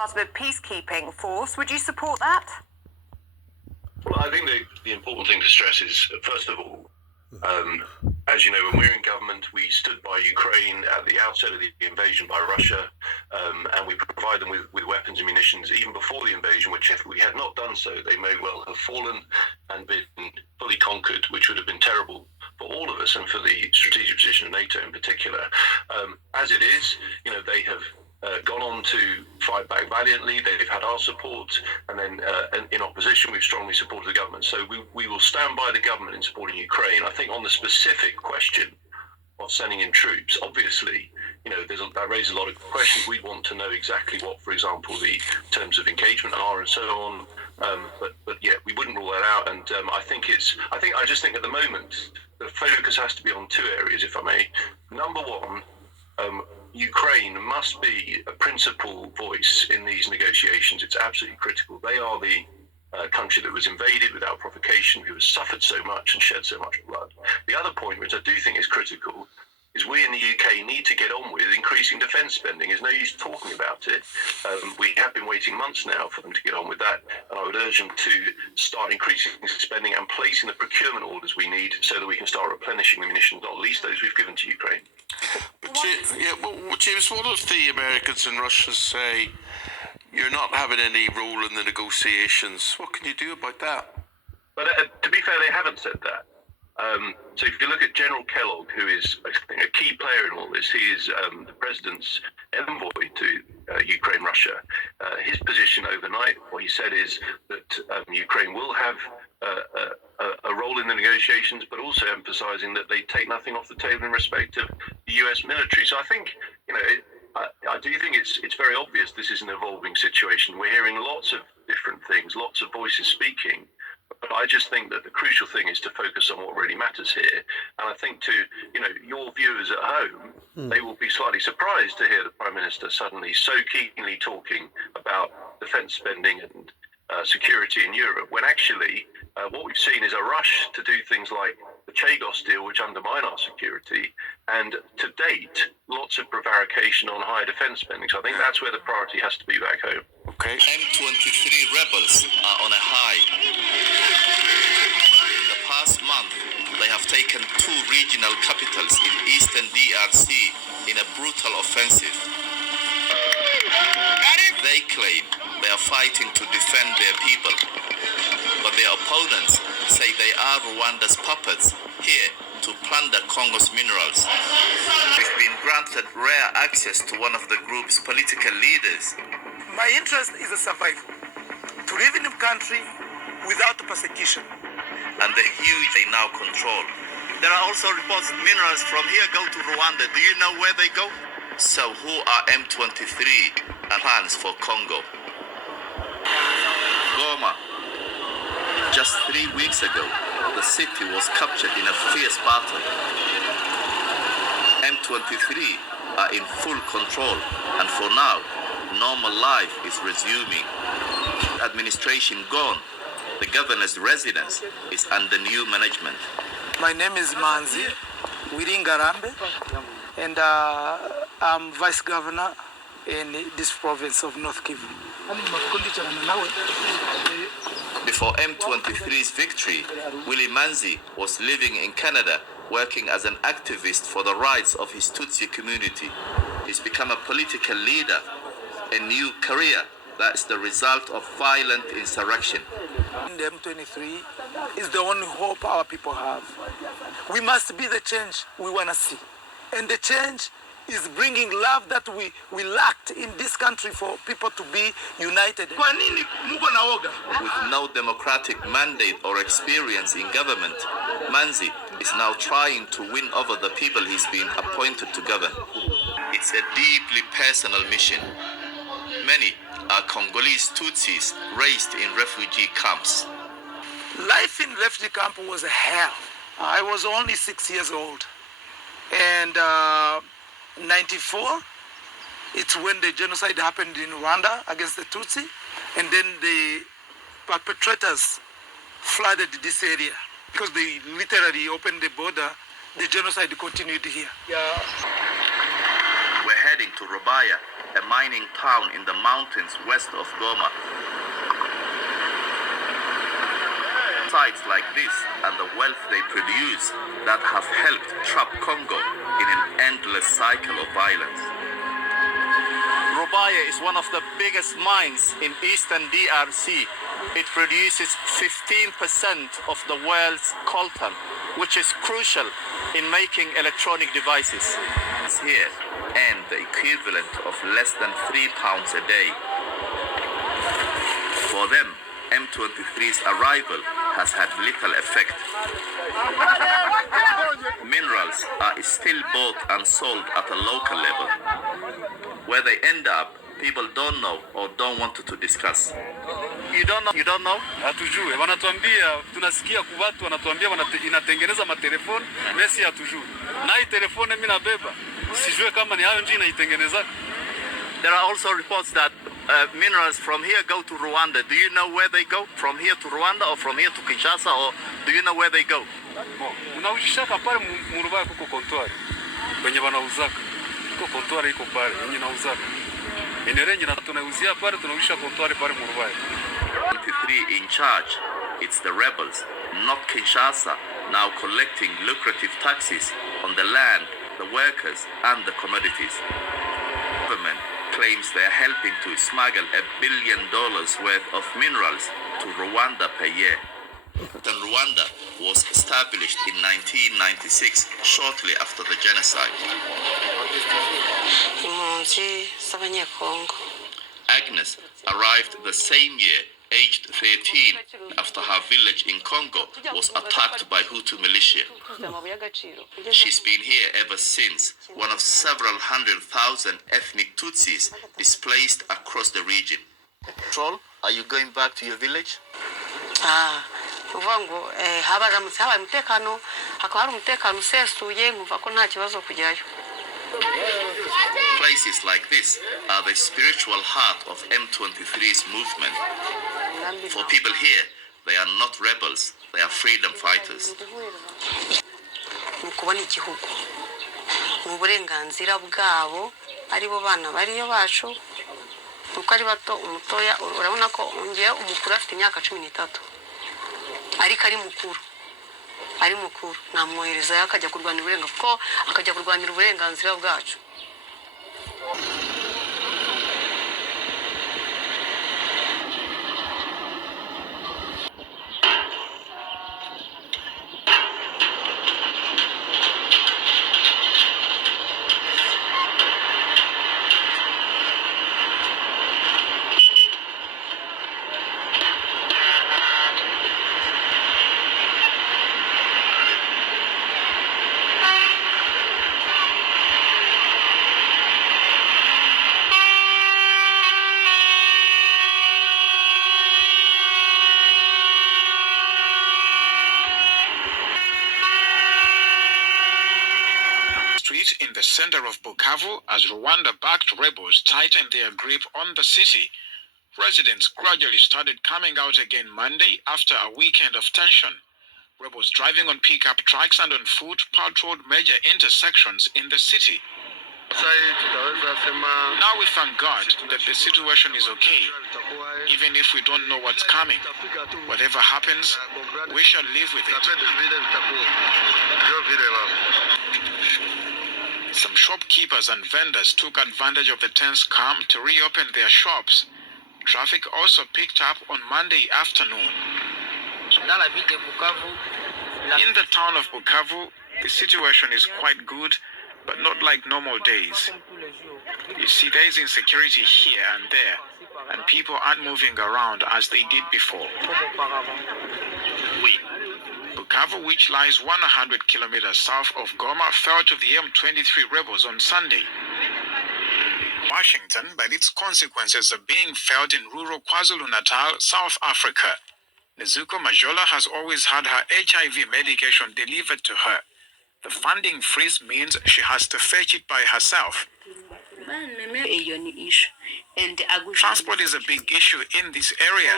Part of a peacekeeping force. Would you support that? Well, I think the important thing to stress is, first of all, as you know, when we were in government, we stood by Ukraine at the outset of the invasion by Russia, and we provided them with weapons and munitions even before the invasion, which if we had not done so, they may well have fallen and been fully conquered, which would have been terrible for all of us and for the strategic position of NATO in particular. As it is, you know, they have gone on to fight back valiantly. They've had our support, and then in opposition, we've strongly supported the government. So we will stand by the government in supporting Ukraine. I think on the specific question of sending in troops, obviously, you know, that raises a lot of questions. We want to know exactly what, for example, the terms of engagement are and so on. But yeah, we wouldn't rule that out. And I just think at the moment, the focus has to be on two areas, if I may. Number one, Ukraine must be a principal voice in these negotiations. It's absolutely critical. They are the country that was invaded without provocation, who has suffered so much and shed so much blood. The other point, which I do think is critical, is we in the UK need to get on with increasing defence spending. There's no use talking about it. We have been waiting months now for them to get on with that, and I would urge them to start increasing spending and placing the procurement orders we need so that we can start replenishing the munitions, not least those we've given to Ukraine. But James, what if the Americans and Russians say you're not having any role in the negotiations? What can you do about that? But to be fair, they haven't said that. So if you look at General Kellogg, who is a key player in all this, he is the president's envoy to Ukraine-Russia. His position overnight, what he said is that Ukraine will have a role in the negotiations, but also emphasizing that they take nothing off the table in respect of the US military. So I think, you know, I do think it's very obvious this is an evolving situation. We're hearing lots of different things, lots of voices speaking. But I just think that the crucial thing is to focus on what really matters here. And I think to, you know, your viewers at home, they will be slightly surprised to hear the Prime Minister suddenly so keenly talking about defence spending and security in Europe, when actually what we've seen is a rush to do things like the Chagos deal, which undermine our security, and to date, lots of prevarication on higher defence spending. So I think that's where the priority has to be back home. Okay. M23 rebels are on a high. In the past month, they have taken 2 regional capitals in eastern DRC in a brutal offensive. They claim they are fighting to defend their people, but their opponents say they are Rwanda's puppets here to plunder Congo's minerals. They've been granted rare access to one of the group's political leaders. My interest is a survival, to live in a country without persecution. And the huge they now control. There are also reports that minerals from here go to Rwanda. Do you know where they go? So who are M23 and plans for Congo? Goma. Just 3 weeks ago, the city was captured in a fierce battle. M23 are in full control, and for now, normal life is resuming. Administration gone. The governor's residence is under new management. My name is Manzi Wiringarambe, and I'm vice governor in this province of North Kivu. Before M23's victory, Willie Manzi was living in Canada, working as an activist for the rights of his Tutsi community. He's become a political leader, a new career that's the result of violent insurrection. The M23 is the only hope our people have. We must be the change we want to see. And the change is bringing love that we lacked in this country for people to be united. With no democratic mandate or experience in government, Manzi is now trying to win over the people he's been appointed to govern. It's a deeply personal mission. Many are Congolese Tutsis raised in refugee camps. Life in refugee camp was a hell. I was only 6 years old. And 94, it's when the genocide happened in Rwanda against the Tutsi, and then the perpetrators flooded this area because they literally opened the border. The genocide continued here. We're heading to Rubaya, a mining town in the mountains west of Goma. Sites like this and the wealth they produce that have helped trap Congo in an endless cycle of violence. Rubaya is one of the biggest mines in eastern DRC. It produces 15% of the world's coltan, which is crucial in making electronic devices. It's here, and the equivalent of less than £3 a day. For them, M23's arrival has had little effect. Minerals are still bought and sold at a local level. Where they end up, people don't know or don't want to discuss. You don't know? Hatujui. Wanatuambia, tunasikia kwa watu wanatuambia inatengeneza matelefoni, mesi hatujui. Na hii telefoni mimi nabeba. Sijui kama ni hayo ndio inaitengeneza. There are also reports that minerals from here go to Rwanda. Do you know where they go? From here to Rwanda or from here to Kinshasa, or do you know where they go? Unaujishaka pale Murubaya kuko kontwari. Kwenye wanauzaka. Kuko kontwari iko pale, yenye nauzaka. Enerenye na tunauzia pale, tunaujisha kontwari pale Murubaya. 23 in charge. It's the rebels, not Kinshasa, now collecting lucrative taxes on the land, the workers, and the commodities. Government claims they are helping to smuggle $1 billion worth of minerals to Rwanda per year. Then Rwanda was established in 1996, shortly after the genocide. Agnes arrived the same year, aged 13, after her village in Congo was attacked by Hutu militia. She's been here ever since, one of several 100,000 ethnic Tutsis displaced across the region. Troll, are you going back to your village? Places like this are the spiritual heart of M23's movement. For people here, they are not rebels, they are freedom fighters. Uburenganzira bwabo aribo bana bariyo bacu uko ari bato umutoya urabona ko ngiye umukuru afite imyaka 13 ariko ari mukuru namwohereza yakajya kurwanira uburenganzira ko akajya kurwanira uburenganzira bwacu. In the center of Bukavu as Rwanda-backed rebels tightened their grip on the city. Residents gradually started coming out again Monday after a weekend of tension. Rebels driving on pickup trucks and on foot patrolled major intersections in the city. Now we thank God that the situation is okay. Even if we don't know what's coming, whatever happens, we shall live with it. Some shopkeepers and vendors took advantage of the tense calm to reopen their shops. Traffic also picked up on Monday afternoon. In the town of Bukavu, the situation is quite good, but not like normal days. You see, there is insecurity here and there, and people aren't moving around as they did before. Bukavu, which lies 100 kilometers south of Goma, fell to the M23 rebels on Sunday. Washington, but its consequences are being felt in rural KwaZulu-Natal, South Africa. Nezuko Majola has always had her HIV medication delivered to her. The funding freeze means she has to fetch it by herself. Transport is a big issue in this area,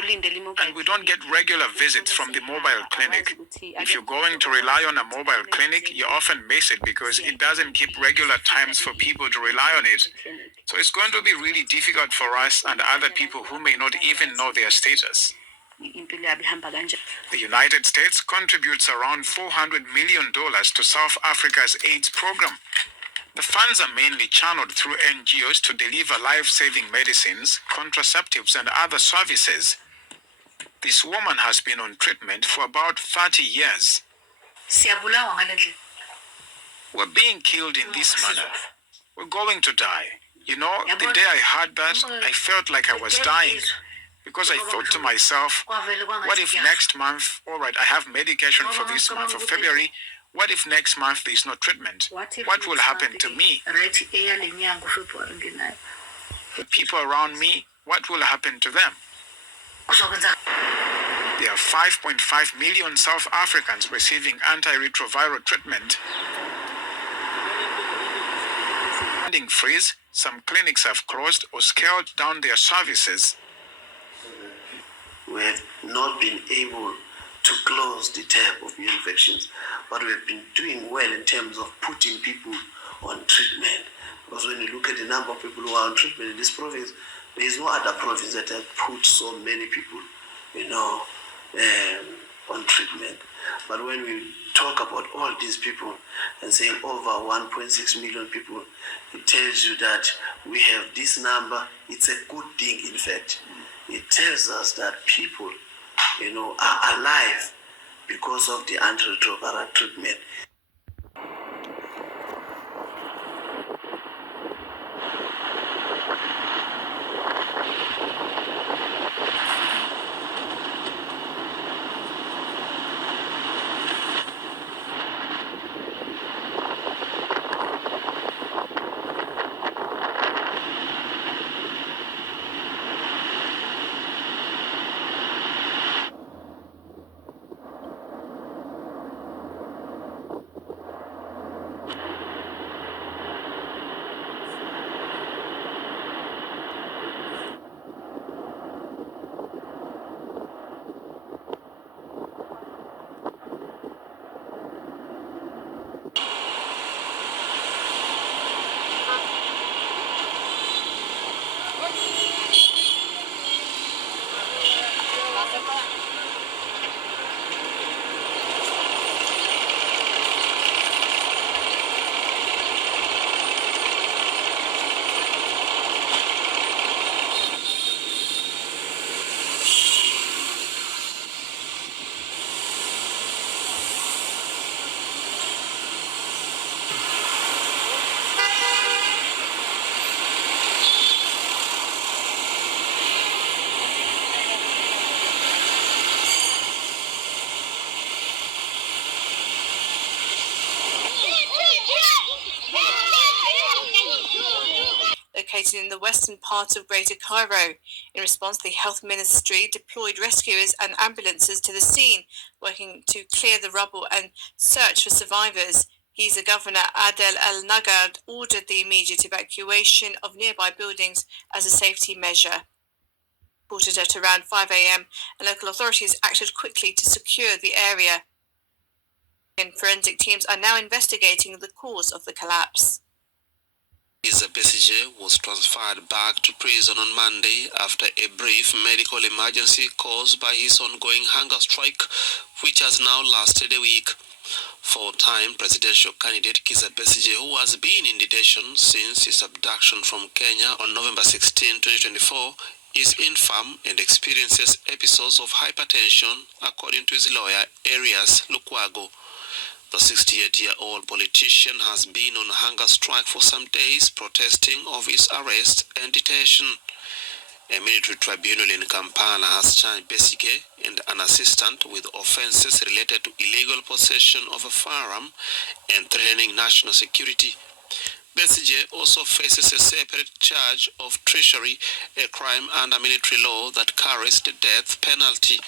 and we don't get regular visits from the mobile clinic. If you're going to rely on a mobile clinic, you often miss it because it doesn't keep regular times for people to rely on it. So it's going to be really difficult for us and other people who may not even know their status. The United States contributes around $400 million to South Africa's AIDS program. The funds are mainly channeled through NGOs to deliver life-saving medicines, contraceptives, and other services. This woman has been on treatment for about 30 years. We're being killed in this manner. We're going to die. You know, the day I heard that, I felt like I was dying. Because I thought to myself, what if next month, all right, I have medication for this month of February, what if next month there's no treatment? What will happen to me? The people around me, what will happen to them? There are 5.5 million South Africans receiving antiretroviral treatment. Funding freeze, some clinics have closed or scaled down their services. We have not been able to close the tab of new infections, but we have been doing well in terms of putting people on treatment. Because when you look at the number of people who are on treatment in this province, there is no other province that has put so many people, on treatment. But when we talk about all these people and saying over 1.6 million people, it tells you that we have this number. It's a good thing, in fact. It tells us that people, are alive because of the antiretroviral treatment. Located in the western part of Greater Cairo. In response, the Health Ministry deployed rescuers and ambulances to the scene, working to clear the rubble and search for survivors. Giza Governor Adel Al-Nagard ordered the immediate evacuation of nearby buildings as a safety measure. Reported at around 5 a.m., and local authorities acted quickly to secure the area. And forensic teams are now investigating the cause of the collapse. Giza Besigye was transferred back to prison on Monday after a brief medical emergency caused by his ongoing hunger strike, which has now lasted a week. Four-time presidential candidate Giza Besigye, who has been in detention since his abduction from Kenya on November 16, 2024, is infirm and experiences episodes of hypertension, according to his lawyer, Arias Lukwago. The 68-year-old politician has been on hunger strike for some days, protesting of his arrest and detention. A military tribunal in Kampala has charged Besigye and an assistant with offences related to illegal possession of a firearm and threatening national security. Besigye also faces a separate charge of treachery, a crime under military law that carries the death penalty.